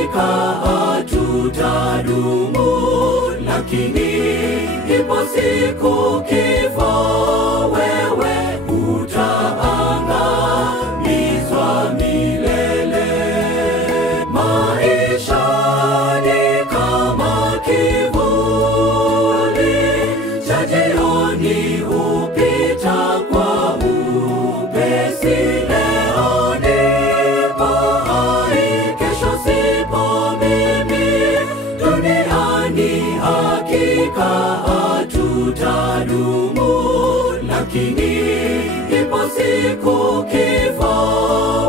hakika hatutadumu, lakini ipo siku kifo wewe utaangamizwa milele. Maisha ni kama kivuli cha jioni, hupita kwa upesi. Leo nipo hai, kesho sipo mimi. Duniani hakika hatutadumu, lakini ipo siku kifo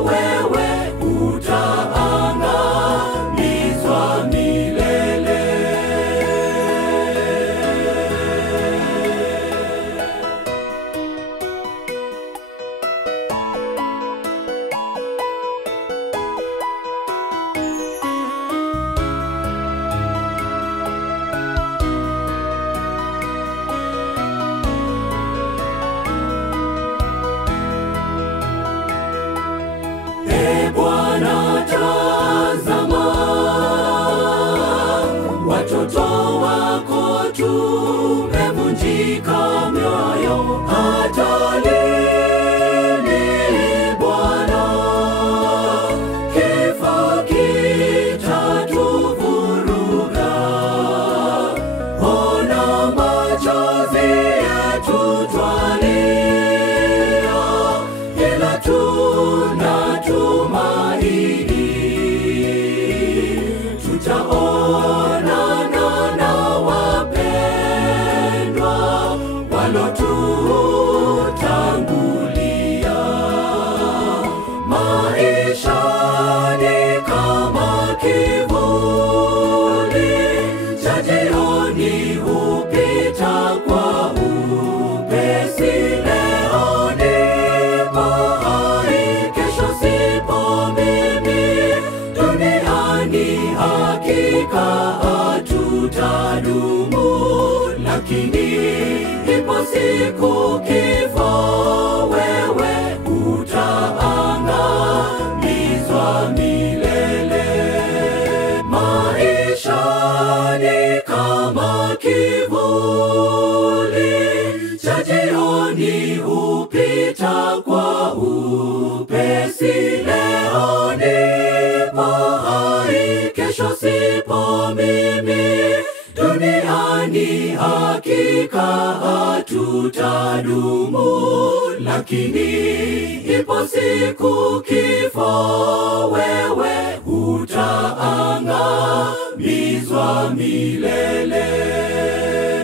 wewe utaangamizwa milele. Bwana, tazama, watoto wako tumevunjika mioyo. Hata lini Bwana, kifo kitatuvuruga? Ona machozi yetu twalia, ila tunatumaini tutaonana na wapendwa walotutangulia. Maisha ni kama kivuli cha jioni, hupita kwa upesi. Leo nipo hai, kesho sipo mimi. Duniani hakika hatutadumu, lakini ipo siku kifo wewe utaangamizwa milele. Maisha ni kama kivuli cha jioni, hupita kwa upesi. Leo nipo hai, kesho sipo mimi. Duniani hakika hatutadumu, lakini ipo siku kifo wewe utaangamizwa milele.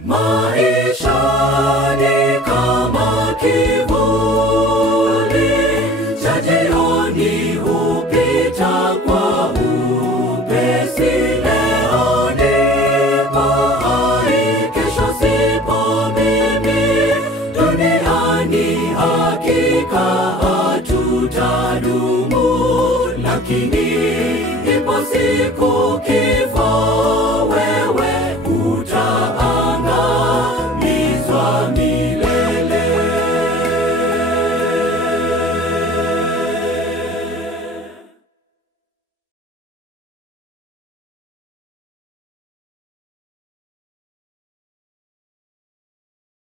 Maisha ni kama kivuli cha jioni, hupita kwa upesi. Leo nipo hai, kesho sipo mimi. Duniani hakika hatutadumu, lakini ipo siku kifo wewe